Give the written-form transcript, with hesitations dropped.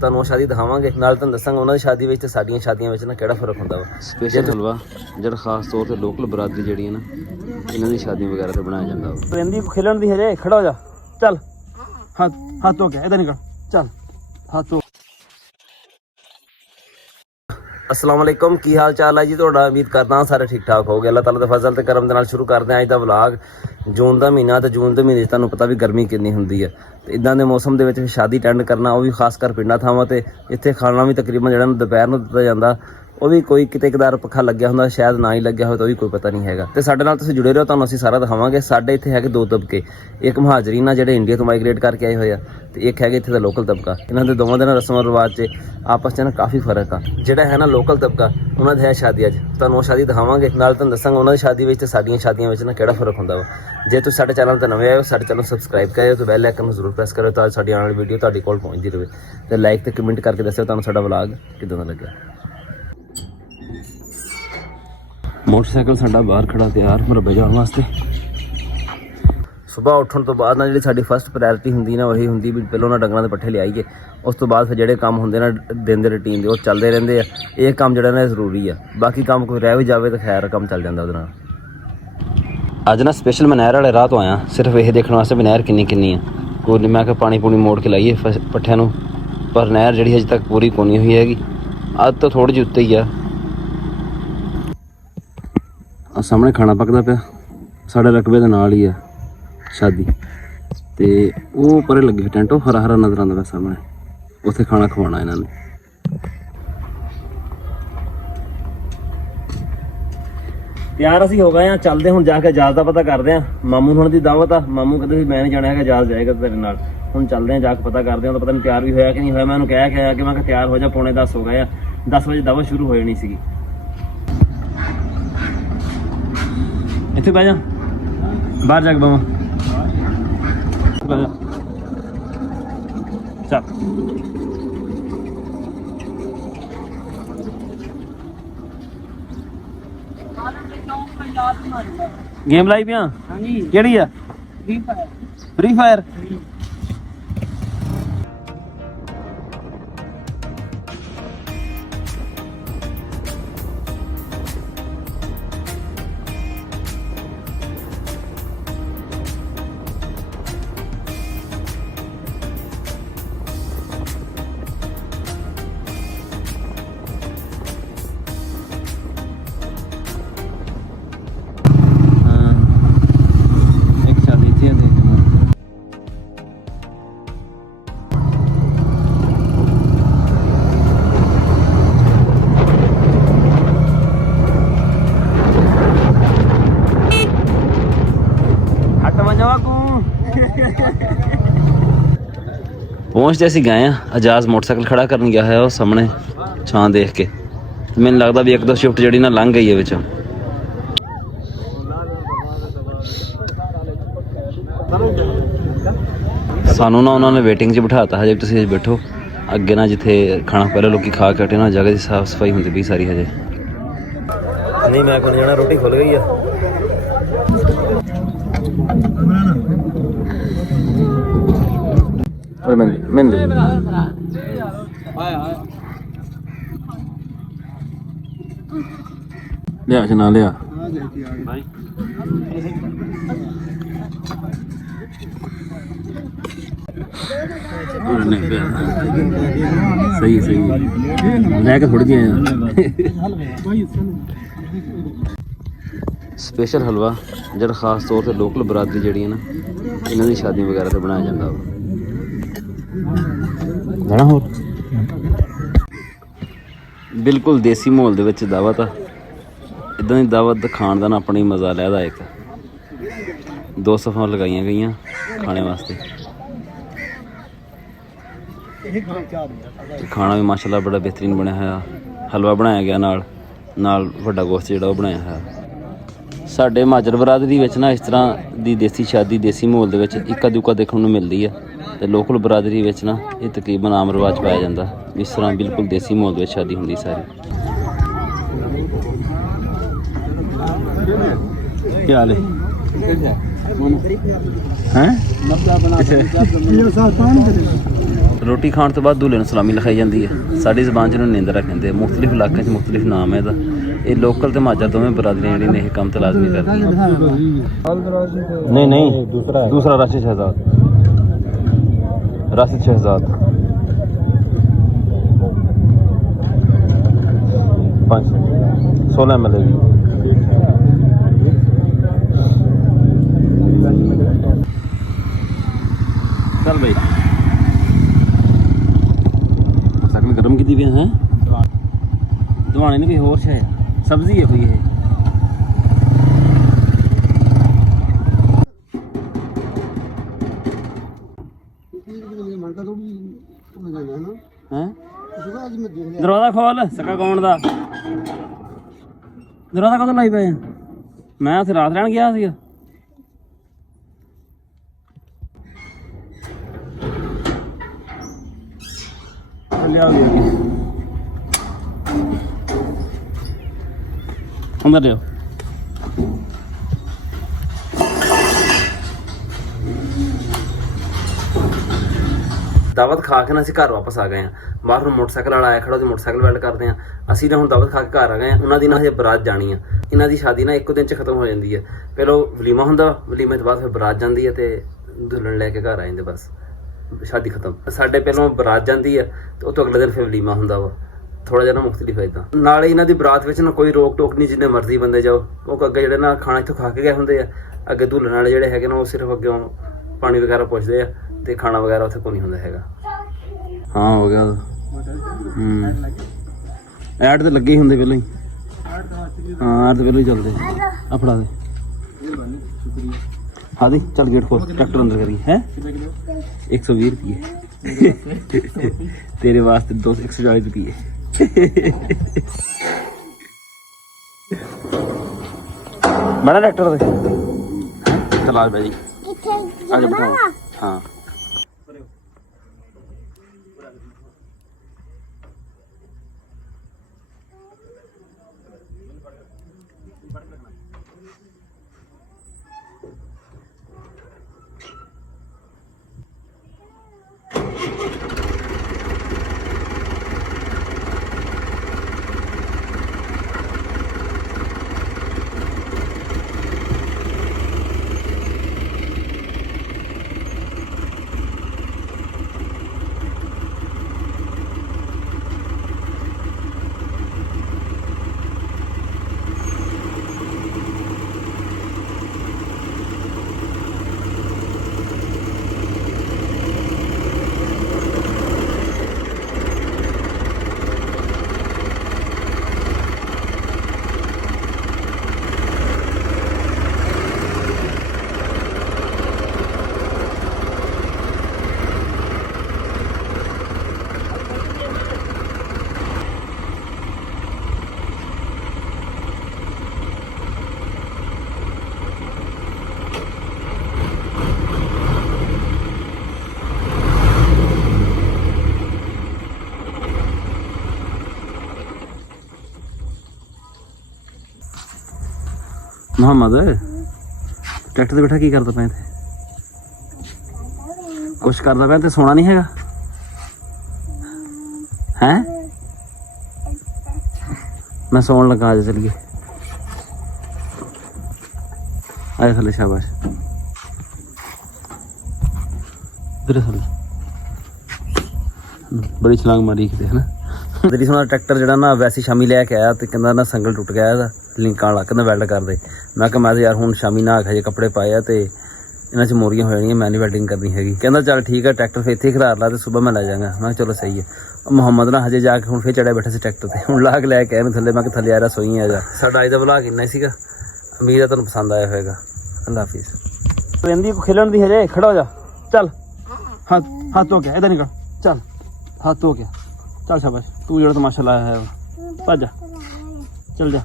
ਤੁਹਾਨੂੰ ਸ਼ਾਦੀ ਦਿਖਾਵਾਂਗੇ, ਨਾਲ ਤੁਹਾਨੂੰ ਦੱਸਾਂਗਾ ਉਹਨਾਂ ਦੀ ਸ਼ਾਦੀ ਵਿੱਚ ਤੇ ਸਾਡੀਆਂ ਸ਼ਾਦੀਆਂ ਵਿੱਚ ਨਾ ਕਿਹੜਾ ਫਰਕ ਹੁੰਦਾ ਵਾ। ਸਪੈਸ਼ਲ ਹਲਵਾ ਜਿਹੜਾ ਖਾਸ ਤੌਰ ਤੇ ਲੋਕਲ ਬਰਾਦਰੀ ਜਿਹੜੀ ਹੈ ਨਾ, ਇਹਨਾਂ ਦੀ ਸ਼ਾਦੀ ਵਗੈਰਾ ਤੇ ਬਣਾਇਆ ਜਾਂਦਾ ਵਾ। ਰਹਿੰਦੀ ਖਿਲਣ ਦੀ ਹਜੇ, ਖੜਾ ਹੋ ਜਾ, ਚੱਲ ਹੱਥ ਧੋ ਕੇ ਇਧਰ ਨਿਕਲ, ਚੱਲ ਹੱਥ ਧੋ। अस्सलाम वालेकुम, की हाल चाल है जी तुहाडा? उम्मीद करदा सारे ठीक ठाक हो गए। अल्लाह ताला दे फजल ते करम दे नाल शुरू करदे हां अज दा व्लॉग। जून दा महीना ते जून दे महीने तुहानूं पता भी गर्मी किन्नी हुंदी है ते इदां दे मौसम दे विच शादी अटेंड करना, वो भी खास कर पिंडां थावां ते इत्थे खाना भी तकरीबन जिहड़ा दोपहर नूं दित्ता जांदा, वो भी कोई किते कदार पक्खा लग्या हुंदा, शायद ना ही लग्या हो, तो भी कोई पता नहीं हैगा। ते साडे नाल तुसीं जुड़े रहो, तुहानूं असीं सारा दिखावांगे। साडे इत्थे हैगे दो तबके, एक महाजरीन आ जिहड़े इंडिया तो माइग्रेट करके आए होए आ, ते एक हैगे इत्थे दा लोकल तबका। इन्हां दे दोवां दे ना रस्म रिवाज च आपस च ना काफ़ी फर्क आ। जिहड़ा है ना लोकल तबका, उन्हां दी है शादी अज, तुहानूं शादी दिखावांगे, नाल तुहानूं दस्सांगा उन्हां दी शादी विच ते साडीआं शादियां विच ना किहड़ा फर्क हुंदा वा। जे तुसीं साडे चैनल ते नवें आए हो, साडे चैनल सबसक्राइब करियो ते बैल आइकन जरूर प्रेस करियो तां साडी आने वाली वीडियो तुहाडे कोल पहुंचदी रहे। ते लाइक ते कमेंट करके दस्सियो तुहानूं साडा व्लॉग किदां दा लग्गिया। मोटरसाइकिल साडा बाहर खड़ा तैयार मुरब्बे जाण वास्ते। सुबह उठण तो बाद ना जी साडी फस्ट प्रायोरिटी हुंदी ना, वही हुंदी भी पहलों ना डंगरां दे पट्ठे लियाईए, उस तो बाद फिर जिहड़े काम हुंदे ना दिन दे रूटीन दे, वो चलदे रहिंदे आ। ये काम जिहड़ा ना जरूरी है, बाकी काम कोई रह भी जावे तो खैर काम चल जांदा उहदे नाल। अज ना स्पेशल मैं नहर वाले राह तो आया, सिर्फ यह देखने वास्ते भी नहर किन्नी किन्नी है। कोई मैं पानी पूनी मोड़ के लाइए पट्ठियां नूं, पर नहर जिहड़ी अजे तक पूरी कोनी हुई हैगी, अज तो थोड़ी जी उत्ते ही आ। सामने खाना पकदा पिया, साडे रकबे दे नाल ही है शादी, ते वो परे लगे टेंट, वो हरा हरा नजर आंदा पिया सामने, उत्थे खाना खवाना इन्हां ने। तैयार असीं हो गए हैं, चलदे हुण जाके जहाज दा पता करदे हां। मामू हुण दी दावत आ, मामू कहंदे मैं नहीं जाना हैगा, जहाज जाएगा तेरे नाल। हुण चलदे हां, जाके पता करदे हां, तो पता नहीं तैयार भी होया कि नहीं होया। मैं उहनूं कह के आया कि मैं तैयार हो जा, 9:45 हो गए आ, 10 बजे दावत शुरू हो जानी सीगी। इत्थे बह जा, बाहर जाके बवा, चल गेम लाई पिया केड़ी आ? Free fire. पहुँचते असीं गए हैं, अजाज मोटरसाइकिल खड़ा करन गया है, वो सामने छां देख के मैनूं लगदा भी एक दो शिफ्ट जिहड़ी ना लंघ गई है विचों। सानू ना उन्होंने वेटिंग च बिठाता हजे, तुसीं हजे बैठो अगे ना, जिथे खाना पहले लोग खा के हटे ना, जगह की साफ सफाई होंदी पई सारी हजे नहीं। मैं कोई जाना, रोटी खुल गई है। लिया चना लिया सही सही लैके थोड़ी जी स्पेशल हलवा जिहड़ा खास तौर ते लोकल बरादरी जिहड़ी है ना, इन्हां दी शादी वगैरह ते बनाया जांदा वा। जाना होर बिल्कुल देसी माहौल दे विच दावत आ। इदां दी दावत खाण दा ना अपना ही मज़ा लैदा। एक 2 सफ़ां लगाइयां गईयां खाने वास्ते, खाना भी माशाल्लाह बड़ा बेहतरीन बनया है। हलवा बनाया गया नाल वड्डा गोश्त जिहड़ा ओह बनाया है। साडे महाजर बरादरी विच ना इस तरह दी देसी शादी देसी माहौल दे विच इक्का दुक्का देखने नूं मिलदी है, ते लोकल बरादरी विच ना ये तकरीबन आम रिवाज पाया जाता। इस तरह बिल्कुल देसी माहौल विच शादी हुंदी सारी। क्या हाल है? ਰੋਟੀ ਖਾਣ ਤੋਂ ਬਾਅਦ ਦੂਲੇ ਨੂੰ ਸਲਾਮੀ ਲਿਖਾਈ ਜਾਂਦੀ ਹੈ। ਸਾਡੀ ਜ਼ਬਾਨ 'ਚ ਇਹਨੂੰ ਨੀਂਦਰਾ ਕਹਿੰਦੇ। ਮੁਖਤਲਿਫ ਇਲਾਕਿਆਂ 'ਚ ਮੁਖਤਲਿਫ ਨਾਮ ਹੈ ਇਹਦਾ। ਇਹ ਲੋਕਲ ਤੇ ਮਾਝਾ ਦੋਵੇਂ ਬਰਾਦਰੀਆਂ ਜਿਹੜੀਆਂ ਨੇ ਇਹ ਕੰਮ ਤੇ ਲਾਜ਼ਮੀ ਕਰਦੀਆਂ। ਨਹੀਂ ਦੂਸਰਾ ਰਾਸ਼ਿਦ ਸ਼ਹਿਜ਼ਾਦ, ਰਾਸ਼ਿਦ ਸ਼ਹਿਜ਼ਾਦ 16 MLA ਵੀ। चल भाई सकल गरम की भी हैं दवाने ने कोई होर है सब्जी है कोई है। दरवाजा खोल सका कौन दा दरवाजा कदों लाई पे मैं उत्थे रात रहन गया सीगा। अंदर जाओ। दावत खा के ना ਅਸੀਂ ਘਰ ਵਾਪਸ ਆ ਗਏ ਆ। ਬਾਹਰ ਨੂੰ ਮੋਟਰਸਾਈਕਲ ਵਾਲਾ ਆਇਆ ਖੜਾ, ਉਹਦੀ ਮੋਟਰਸਾਈਕਲ ਵੈਲਡ ਕਰਦੇ ਆ। ਅਸੀਂ ਨਾ ਹੁਣ ਦਾਵਤ ਖਾ ਕੇ ਘਰ ਆ ਗਏ ਆ। ਉਹਨਾਂ ਦੀ ਨਾ ਹਜੇ ਬਰਾਤ ਜਾਣੀ ਆ। ਇਹਨਾਂ ਦੀ ਸ਼ਾਦੀ ਨਾ ਇੱਕੋ ਦਿਨ 'ਚ ਖਤਮ ਹੋ ਜਾਂਦੀ ਹੈ। ਪਹਿਲਾਂ ਵਲੀਮਾ ਹੁੰਦਾ, ਵਲੀਮੇ ਤੋਂ ਬਾਅਦ ਫਿਰ ਬਰਾਤ ਜਾਂਦੀ ਹੈ ਤੇ ਦੁਲਹਨ ਲੈ ਕੇ ਘਰ ਆ ਜਾਂਦੇ। ਬਸ शादी खत्म। साढ़े पहलों बरात जाती है तो उस अगले दिन फिर वलीमा हुंदा वा। थोड़ा जिहा ना मुख्तलिफ है इदां। नाले इन्हां दी बरात विच ना कोई रोक टोक नहीं, जिन्ने मर्जी बंदे जाओ। वो अगे जिहड़े ना खाना इत्थों खा के गए हुंदे आ, अगे दुल्हन वाले जिहड़े हैगे ना वो सिर्फ अगे पानी वगैरह पुछदे आ ते खाना वगैरह उत्थे कोई नहीं हुंदा हैगा। हाँ हो गया ऐड ते लगे ही हुंदे पहलों ही। हाँ ऐड ते पहलों ही चलदे आ। फड़ा दे हाँ दी चल गेट खोल ट्रैक्टर अंदर करिए है 120 रुपये तेरे वास्ते 140 रुपये। बड़ा ट्रैक्टर चला भाई आगे बैठाओ। हाँ मोहम्मद ट्रैक्टर ते बैठा की करदा पिया? कुछ करदा पिया ते सोना नहीं हैगा हैं? मैं सौन लगा। आज चलिए आए थले शाबाश इधर थले बड़ी छलांग मारी किते है ना। मेरी सोना ट्रैक्टर जड़ा ना वैसे शामी लैके आया तो कहना ना संगल टुट गया था लिंकां वाला, कहना वैल्ड कर दे। मैं कहा मैं तो यार हुण शामी नहा के कपड़े पाए आ ते इन्हां च मोरियां हो जानियां, मैं नहीं वैल्डिंग करनी हैगी। कहना चल ठीक है ट्रैक्टर फिर इत्थे खिलार ला ते सुबह मैं लै जांगा। मैं चलो सही है। मुहम्मद ना हजे जाके हुण फिर चढ़िया बैठा सी ट्रैक्टर ते, हुण ला के लैके आया थल्ले। मैं कहा थल्ले आ रहा सोई आ जा। साडा अज दा व्लॉग इन्ना ही सीगा, उम्मीद है तुहानूं पसंद आया होएगा। अल्लाह हाफिज़। रहिंदी को खिलण दी हजे, खड़ा हो जा चल। हाथ हाथ धो के इधर निकल चल, हाथ धो के चल शाबाश। तू जो तमाशा लाया है भज जा, चल जा।